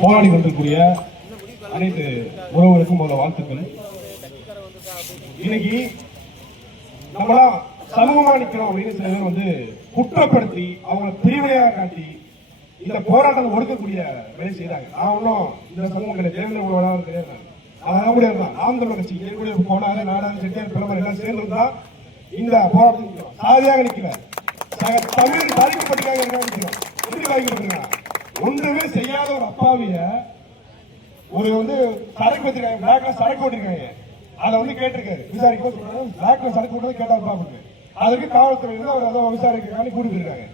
போராடி கொண்டிருக்கூடிய அனைத்து உறவுகளுக்கும் முதல்ல வாழ்த்துக்கள். இன்னைக்கு நம்மளாம் சமூகமா நிக்கிறோம் அப்படின்னு சில பேர் வந்து குற்றப்படுத்தி அவங்களை பிரிவினையாக காட்டி இந்த போராட்டத்தை ஒடுக்கக்கூடிய வேலை செய்யறாங்க. நான் ஒன்றும் இந்த சமூகம் கிடையாது, தேர்தல் கிடையாது, அதெல்லாம் கூட இருந்தான். நாம் தமிழர் கட்சி ஏற்கனவே போனாரு, நாடாளு, செட்டியார், பிரதமர் எல்லாம் சேர்ந்து இந்த போராட்டம் சாதியாக நிக்கல, தமிழ் பாதிக்கப்பட்டிருக்காங்க நிக்கிறோம். எப்படி பாதிக்கப்பட்டிருக்காங்க? ஒன்றுமே செய்யாத ஒரு அப்பாவிய ஒரு வந்து சரக்கு வச்சிருக்காங்க, பிளாக்ல சரக்கு ஓட்டிருக்காங்க. அதை வந்து கேட்டிருக்காரு விசாரிக்க, பிளாக்ல சரக்கு ஓட்டுறது கேட்டா பாப்புக்கு. அதுக்கு காவல்துறை விசாரிக்கிறாங்க கூட்டிட்டு இருக்காங்க.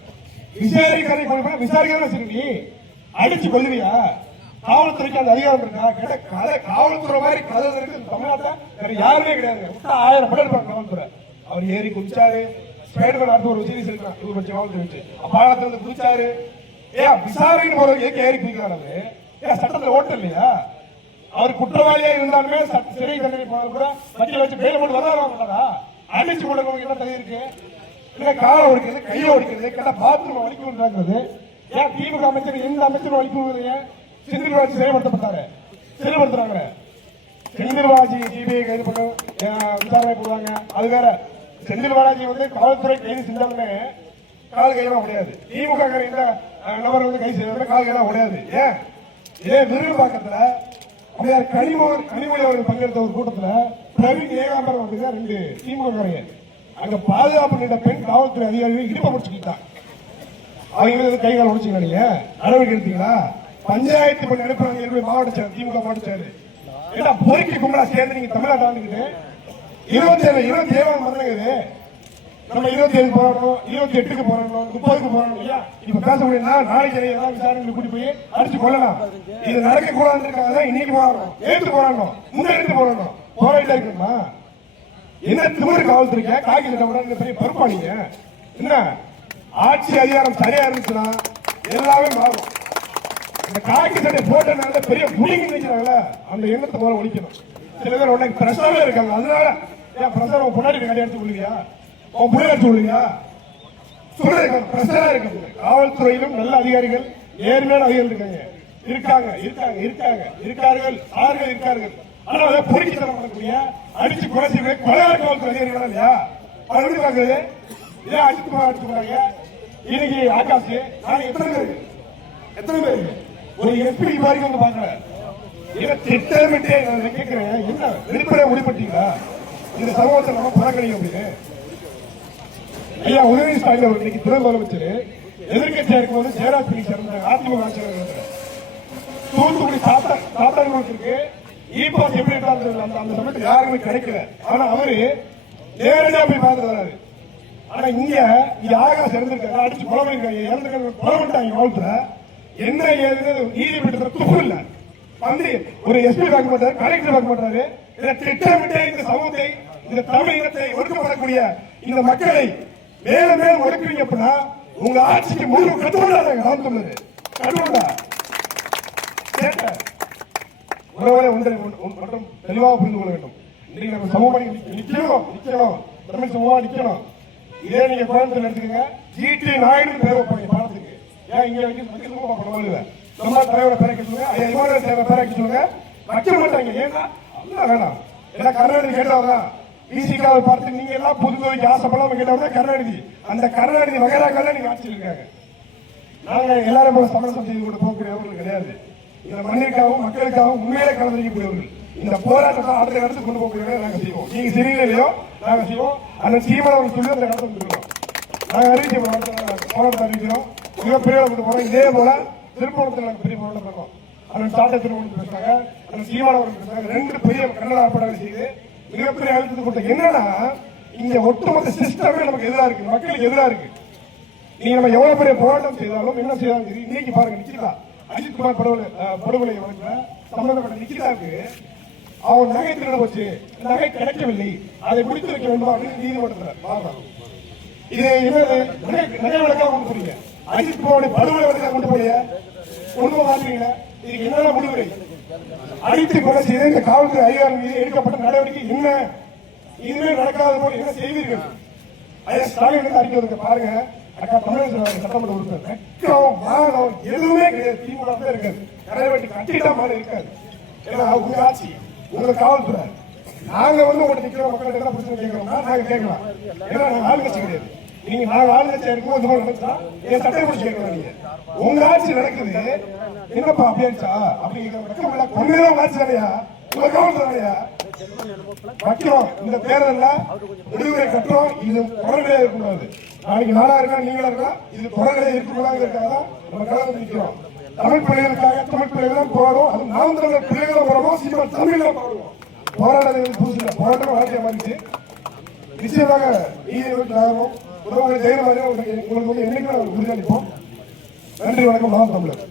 விசாரிக்க விசாரிக்க வச்சிருக்கீ அடிச்சு கொள்ளுவியா? காவல்துறைக்கு அந்த அதிகாரம் இருக்கா? கேட்ட கதை காவல்துறை மாதிரி கதை இருக்கு தமிழ்நாட்டில் யாருமே கிடையாது. 1000 பேர் இருப்பாங்க காவல்துறை. அவர் ஏறி குதிச்சாரு, ஸ்பைடர்மேன் அடுத்து ஒரு சீரிஸ் இருக்கான், காவல்துறை வச்சு பாலத்துல இருந்து குதிச்சாரு. ஏன் விசாரணை போறது ஏறி குதிக்கிறாரு? ஏன் சட்டத்தில் ஓட்டு இல்லையா? அவர் குற்றவாளியா இருந்தாலுமே சிறை தண்டனை போனது கூட வச்சு வச்சு பேர போட்டு வர்றாரா? அடிச்சு கொடுக்கறவங்க என்ன தகுதி இருக்கு? காலை ஒடிக்கிறது, கையை ஒடிக்கிறது, கேட்டா பாத்ரூம் வலிக்கிறது. ஏன் திமுக அமைச்சர் எந்த அமைச்சரும் வலிக்கிறது? செந்தில் பாலாஜி செயல்படுத்தப்பட்டாரு, செயல்படுத்துறாங்க. செந்தில் பாலாஜி சிபிஐ கைது பண்ண விசாரணை போடுவாங்க. அது வேற. செந்தில் பாலாஜி வந்து காவல்துறை கைது செஞ்சாலுமே கால் கையெல்லாம் முடியாது. திமுக இந்த நபர் வந்து கைது செய்யறதுல கால் கையெல்லாம் முடியாது. ஏன் இதே விருதுபாக்கத்துல கனிமொழி அவர்கள் பங்கெடுத்த ஒரு கூட்டத்துல பிரவீன் ஏகாம்பரம் வந்து 2 திமுக அங்க பாதுகாப்பு நின்ற பெண் காவல்துறை அதிகாரிகள் இடுப்ப முடிச்சுக்கிட்டான். அவங்க கைகால் முடிச்சுங்க. நீங்க நடவடிக்கை எடுத்தீங்களா? பஞ்சாயத்து பண்ணி அனுப்புறாங்க மாவட்ட செயலர், திமுக மாவட்ட செயலர். ஏன்னா பொறுக்கி கும்பலா சேர்ந்து நீங்க தமிழ்நாட்டு ஆண்டுக்கிட்டு 27 மரணங்குது. நம்ம 27 போராடணும், 28க்கு போராடணும், 30க்கு போராடணும் இல்லையா? இப்ப பேச முடியும்னா நாளைக்கு விசாரணை கூட்டி போய் அடிச்சு கொள்ளலாம். இது நடக்க கூடாதுக்காக இன்னைக்கு போராடணும், எடுத்து போராடணும், முன்னெடுத்து போராடணும். போராடிட்டே இருக்கணுமா? என்ன திமிரு காவல்துறைக்க காக்கி சட்டை பெரிய பருப்பானீங்க. என்ன ஆட்சி அதிகாரம் சரியா இருந்துச்சுன்னா எல்லாமே மாறும். இந்த காக்கி சட்டை போட்டனால பெரிய புடிங்கி நினைக்கிறாங்களே, அந்த எண்ணத்தை போல ஒழிக்கணும். சில பேர் உடனே பிரசவம் இருக்காங்க. அதனால ஏன் பிரசவம் பொன்னாடி கடையாடுச்சு கொள்ளுவியா? காவல்துறையிலும் நல்ல அதிகாரிகள், நேர்மையான அதிகாரிகள் இருக்கார்கள். ஆனா பொறுக்கித்தனம் பண்ணக்கூடிய அடிச்சு குறைச்சி கொலையாளர் காவல்துறை அதிகாரிகள் இல்லையா? அது எப்படி பாக்குறது? ஏன் அடிச்சுமா அடிச்சுக்கிறாங்க? இன்னைக்கு ஆகாஷ் எத்தனை பேர் ஒரு எஸ்பி மாதிரி வந்து பாக்குற திட்டமிட்டே கேட்கிறேன். என்ன வெளிப்படையா முடிப்பட்டீங்களா இந்த சமூகத்தை நம்ம பறக்கணும் அப்படின்னு? ஐயா உதயநிதி ஸ்டாலின் அவர் இன்னைக்கு துணை முதலமைச்சர் எதிர்கட்சியா இருக்கும்போது ஜெயராஜ் பிள்ளை சேர்ந்த அதிமுக ஆட்சியாளர் தூத்துக்குடி சாப்பிட்டாங்க இபாஸ் எப்படி அந்த சமயத்தில் யாருமே கிடைக்கல. ஆனா அவரு நேரடியா போய் பார்த்து வராரு. ஆனா இங்க ஆகாஷ் இறந்திருக்காரு, அடிச்சு கொலை பண்ணிருக்காங்க, இறந்துருக்காங்க, கொலை பண்ணிட்டாங்க. வாழ்த்துல என்ன நீதிமன்றத்துல துப்பு இல்ல. வந்து ஒரு எஸ்பி பார்க்க மாட்டாரு, கலெக்டர் பார்க்க மாட்டாரு. திட்டமிட்டே இந்த சமூகத்தை, இந்த தமிழ் இனத்தை ஒடுக்கப்படக்கூடிய இந்த மக்களை மேலும் மேலும் ஒடுக்குவீங்க அப்படின்னா உங்க ஆட்சிக்கு முழு கட்டுப்படாதாங்க. நாம் தமிழர் கட்டுப்படா உறவுகளை ஒன்றும் தெளிவாக புரிந்து கொள்ள வேண்டும். இன்னைக்கு நம்ம சமூகம் நிக்கணும், தமிழ் சமூகமா நிக்கணும். இதே நீங்க கோயம்புத்தூர் எடுத்துக்கங்க, ஜிடி நாயுடு பேர் வைப்பாங்க பாடத்துக்கு. ஏன் இங்க நம்ம தலைவரை பேரை சொல்லுங்க, தலைவரை பேரை சொல்லுங்க, வைக்க மாட்டாங்க. ஏன்னா அதெல்லாம் வேணாம். ஏன்னா கருணாநிதி கேட்டவங்க பிசிகாவை பார்த்து நீங்க எல்லாம் புதுக்கோவைக்கு ஆசைப்படாம கேட்டவங்க கருணாநிதி. அந்த கருணாநிதி வகைராக்கள்லாம் நீங்க ஆட்சியில் இருக்காங்க. நாங்க எல்லாரும் போல சமரசம் செய்து கொண்டு போகக்கூடியவர்கள் கிடையாது. இந்த மண்ணிற்காகவும் மக்களுக்காகவும் உண்மையிலே கலந்துரைக்கக்கூடியவர்கள். இந்த போராட்டத்தை அடுத்த இடத்துக்கு கொண்டு போகக்கூடியவர்கள் நாங்க செய்வோம். நீங்க சரியில்லையோ நாங்க செய்வோம். அந்த சீமானவர்கள் சொல்லி அந்த இடத்துல கொடுக்கிறோம். நாங்க அறிவிக்க போராட்டத்தை அறிவிக்கிறோம். மிகப்பெரிய போறோம். இதே போல திருப்பணத்தில் நாங்கள் பெரிய போராட்டம் பண்ணோம். அதன் சாட்டை திருமணம் பேசுறாங்க, அந்த சீமானவர்கள் பேசுறாங்க. 2 பெரிய கன்னட ஆர்ப்பாட்டங்கள் செய்து மிகப்பெரிய அழுத்தத்தை கொடுத்த. என்னன்னா இங்க ஒட்டுமொத்த சிஸ்டமே நமக்கு எதிராக இருக்கு, மக்களுக்கு எதிராக இருக்கு. நீங்க நம்ம எவ்வளவு பெரிய போராட்டம் செய்தாலும் என்ன செய்தாலும் சரி, இன்னைக்கு பாருங்க நிக்கிதா அஜித்குமார் படுகொலை வழக்குல சம்பந்தப்பட்ட நிக்கிதாவுக்கு அவன் நகை திருட போச்சு, நகை கிடைக்கவில்லை, அதை முடித்து வைக்க வேண்டும் அப்படின்னு நீதிமன்றத்தில் பாருங்க. இது என்னது நகை வழக்காக கொண்டு போறீங்க? அஜித்குமாரோட படுகொலை வழக்காக கொண்டு போறீங்க, கொண்டு போறீங்க. இதுக்கு என்னென்ன முடிவுரை? அடித்து கொலை செய்த இந்த காவல்துறை அதிகாரி மீது எடுக்கப்பட்ட நடவடிக்கை என்ன? இதுவே நடக்காத போது என்ன செய்வீர்கள்? ஸ்டாலின் அறிக்கை பாருங்க. அக்கா தமிழக சட்டமன்ற உறுப்பினர் வெக்கம் மானம் எதுவுமே கிடையாது. திமுக தான் இருக்காது. கடை வெட்டி கட்டிட்டா மாதிரி இருக்காது. ஏன்னா உங்க ஆட்சி, உங்க காவல்துறை. நாங்க வந்து உங்கள்கிட்ட நிக்கிறோம், மக்கள்கிட்ட என்ன பிரச்சனை கேட்கிறோம்னா நாங்க கேட்கலாம். ஏன்னா நாங்க ஆளுங்கட்சி கிடையாது. நீங்க நாங்க ஆளுங்கட்சியா இருக்கும் இந்த மாதிரி நடந்தா என் சட்டை பிடிச்சி கேட்கலாம். நீங்க உங்க ஆட்சி நடக்குது என்னப்பா அப்படியாச்சா அப்படிங்கிற கொண்டே உங்க ஆட்சி தானையா, உங்க காவல்துறையா வைக்கிறோம். இந்த தேர்தல்ல முடிவுரை கட்டுறோம். இது தொடர்நிலையா இருக்கக்கூடாது. நாளைக்கு நாளா இருக்கா நீங்களா இருக்கா, இது தொடர்நிலையா இருக்கக்கூடாதுங்கிறதுக்காக தான் நம்ம கலந்து நிற்கிறோம். தமிழ் பிள்ளைகளுக்காக தமிழ் பிள்ளைகள் தான் போராடும். அது நாம் தமிழர் பிள்ளைகள் தான் போராடும். சீமா தமிழ் தான் போராடுவோம். போராடுறது புதுசு இல்லை. போராட்டம் வாழ்க்கையா மாறிச்சு. நிச்சயமாக நீதிமன்றம் உறவுகளை ஜெயில மாதிரி உங்களுக்கு வந்து என்னைக்கு உறுதியளிப்போம். நன்றி, வணக்கம். நாம் தமிழர்.